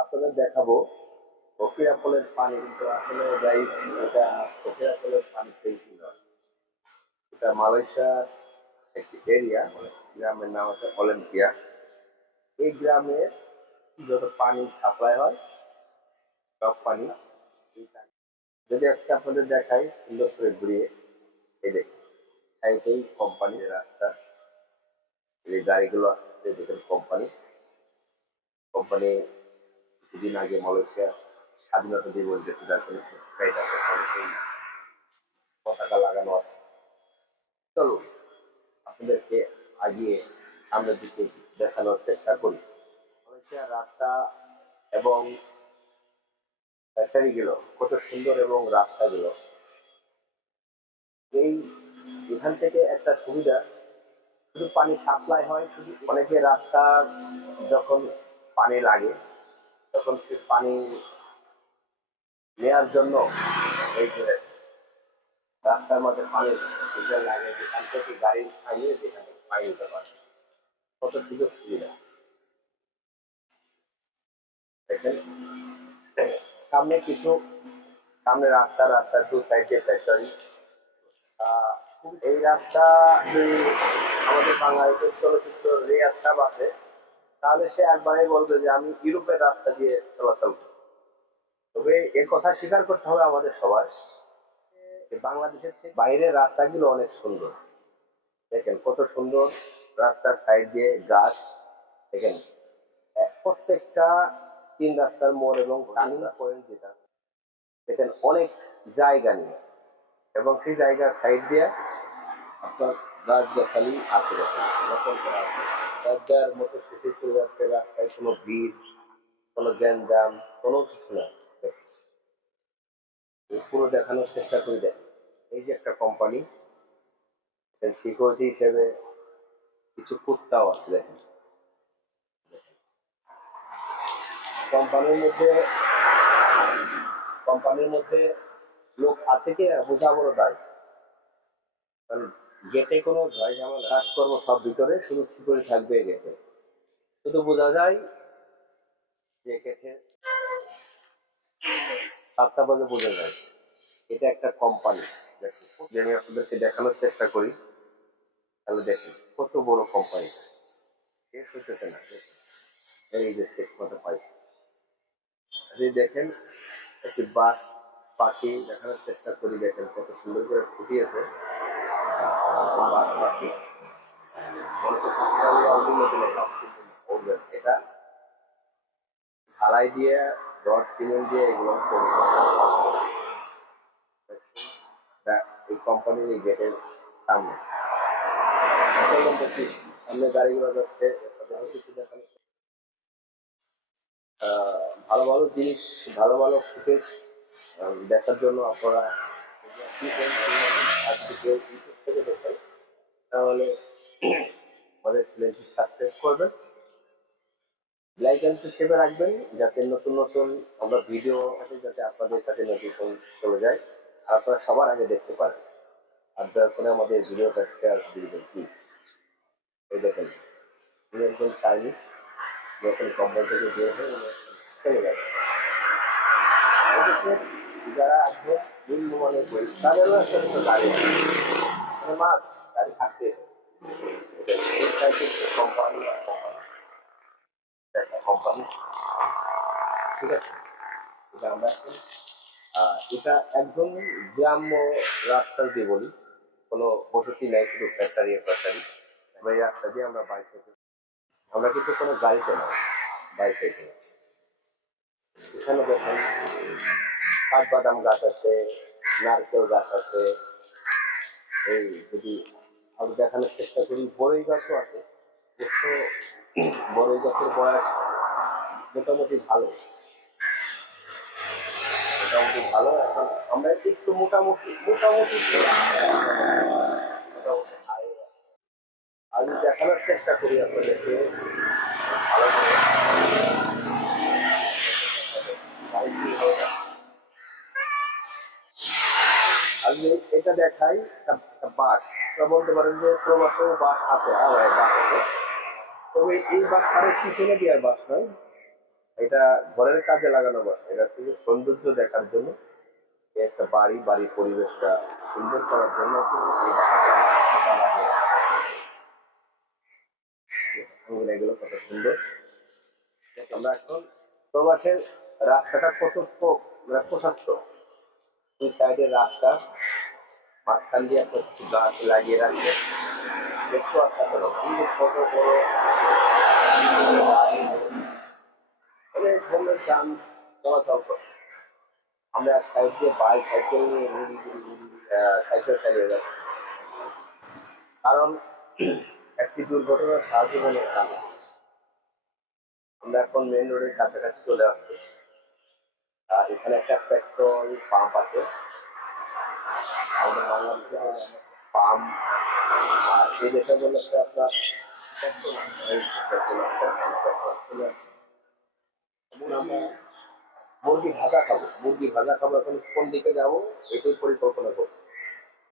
আপনাদের দেখাবো ফকির আপেলের পানি, কিন্তু আসলে গাইস এটা ফকির আপেলের পানি সেই নয়। এটা মালয়েশিয়ার একটি এরিয়া, মানে গ্রামের নাম আছে অলিম্পিয়া। এই গ্রামে যত পানি সাপ্লাই হয় সব পানি এই টাঙ্কি। যদি আজকে আপনাদের দেখাই সুন্দর করে ঘুরিয়ে, এই দেখুন এই কোম্পানির রাস্তা, এই গাড়িগুলো আসছে, দেখুন কোম্পানি কোম্পানি কিছুদিন আগে মালয়েশিয়া স্বাধীনতা দিবস গেছে, যার জন্য এই পতাকা লাগানো আছে। চলুন আপনাদেরকে আগিয়ে সামনের দিকে দেখানোর চেষ্টা করি মালয়েশিয়ার রাস্তা এবং ফ্যাক্টরিগুলো কত সুন্দর, এবং রাস্তাগুলো এই এখান থেকে একটা সুবিধা, শুধু পানি সাপ্লাই হয়, শুধু অনেকে রাস্তা যখন পানি লাগে তখন সে পানি নেওয়ার জন্য এই যে রাস্তার মধ্যে পানি লাগে, যেখান থেকে গাড়ি থামিয়ে যেখান থেকে পানি নিতে পারে, কত সুযোগ সুবিধা দেখেন। সামনে কিছু, সামনে রাস্তার দু সাইডে ফ্যাক্টরি। এই রাস্তা যদি আমাদের বাংলাদেশের চলচ্চিত্র রিয়াজ সাহেব আছে, তাহলে সে একবারে বলবে যে আমি ইউরোপের রাস্তা দিয়ে চলাচল করি। তবে এ কথা স্বীকার করতে হবে আমাদের সবার, যে বাংলাদেশের থেকে বাইরের রাস্তাগুলো অনেক সুন্দর। দেখেন কত সুন্দর, রাস্তার সাইড দিয়ে গাছ, দেখেন প্রত্যেকটা তিন রাস্তার মোড় এবং টার্নিং পয়েন্ট যেটা, দেখেন অনেক জায়গা নিয়ে, এবং সেই জায়গার সাইড দিয়ে আপনার গাছগাছালি আছে, দেখেন রোপণ করা আছে। রাস্তার মতো শেষে চলে যাচ্ছে, রাস্তায় কোনো ভিড়, কোনো গ্যাঞ্জাম, কোনো কিছু না। পুরো দেখানোর চেষ্টা করি। দেখ এই যে একটা কোম্পানি, সিকিউরিটি হিসেবে কিছু কুত্তাও আছে, দেখেন কোম্পানির মধ্যে কোম্পানির মধ্যে লোক আছে কি বোঝা বড় দায়, কারণ গেটে কোনো ভয় ঝামেলা কাজকর্ম সব ভিতরে, শুধু সিকিউরিটি থাকবে গেটে। শুধু বোঝা যায় যে গেটে 7টা বাজে বোঝা যায় এটা একটা কোম্পানি। দেখুন যে আমি আপনাদেরকে দেখানোর চেষ্টা করি, তাহলে দেখুন কত বড় কোম্পানি, শেষ হইতেছে না। এই যে শেষ মতো পাই, যদি দেখেন একটি বাস পাখি দেখানোর চেষ্টা করি, দেখেন কত সুন্দর করে ফুটিয়েছে বাস পাখি। এটা ঢালাই দিয়ে, রড সিমেন্ট দিয়ে এগুলো তৈরি করা। এই কোম্পানির এই গেটের সামনে সামনে গাড়িগুলো যাচ্ছে, ভালো ভালো জিনিস, ভালো ভালো ফুটেজ দেখার জন্য আপনারা থেকে দেখেন, তাহলে আমাদের চ্যানেলটি সাবস্ক্রাইব করবেন, লাইক এন্ড সাবস্ক্রাইব রাখবেন, যাতে নতুন নতুন আমরা ভিডিও আছে যাতে আপনাদের কাছে নোটিফিকেশন চলে যায়, আপনারা সবার আগে দেখতে পারেন। আর দয়া করে আমাদের ভিডিওটা শেয়ার দিয়ে দেবেন প্লিজ। এই দেখেন উনি একজন চাইনিজ, যখন কোম্পানি থেকে বের হয়ে চলে গেছে। এদেশের যারা আসবে নিম্নমানের বই, তাদেরও একটা একটা গাড়ি আছে, মানে মাছ গাড়ি থাকতে কোম্পানি একটা কোম্পানি, ঠিক আছে। এটা আমরা এখন এটা একদম গ্রাম্য রাস্তা দিয়ে বলি, কোনো বসতি নাই, শুধু ফ্যাক্টরি। আমরা এই রাস্তা দিয়ে আমরা বাইকে, আমরা কিন্তু কোনো গাড়িতে না, বাইকে। এখানে দেখেন কাঠবাদাম গাছ আছে, নারকেল গাছ আছে। এই যদি আমি দেখানোর চেষ্টা করি, বড়ই গাছও আছে। অবশ্য বড়ই গাছের বয়স মোটামুটি ভালো, মোটামুটি ভালো। এখন আমরা একটু মোটামুটি মোটামুটি আমি দেখানোর চেষ্টা করি আপনাদেরকে ভালো করে। আমি এটা দেখাই একটা বাস, আপনারা বলতে পারেন যে প্রবাসেও বাস আছে, হ্যাঁ ভাই বাস আছে, তবে এই বাস তার পিছনে দিয়ে বাস নয়, এটা ঘরের কাজে লাগানো বাসা, এটা শুধু সৌন্দর্য দেখার জন্য। একটা বাড়ির পরিবেশটা সুন্দর করার জন্য কিন্তু এই বাসাটা লাগে। এগুলো কত সুন্দর। আমরা এখন প্রবাসের রাস্তাটা কত মানে প্রশস্ত, দুই সাইডের রাস্তা, মাঝখান দিয়ে একটা গাছ লাগিয়ে রাখছে, দেখতে অসাধারণ, কিন্তু ছোট বড় অনেক ধরনের যান চলাচল করে। আমরা এক সাইড দিয়ে বাইক সাইকেল নিয়ে সাইকেল চালিয়ে যাচ্ছি, কারণ একটি দুর্ঘটনার সাহায্য মনে হয়। আমরা এখন মেন রোডের কাছাকাছি চলে আসছি। আর এখানে একটা পেট্রোল পাম্প আছে, আমাদের বাংলাদেশে পাম্প। আর এই দেশে বলে আপনার পেট্রোল আমরা মুরগি ভাজা খাবো, এখন কোন দিকে যাবো এটাই পরিকল্পনা করছি।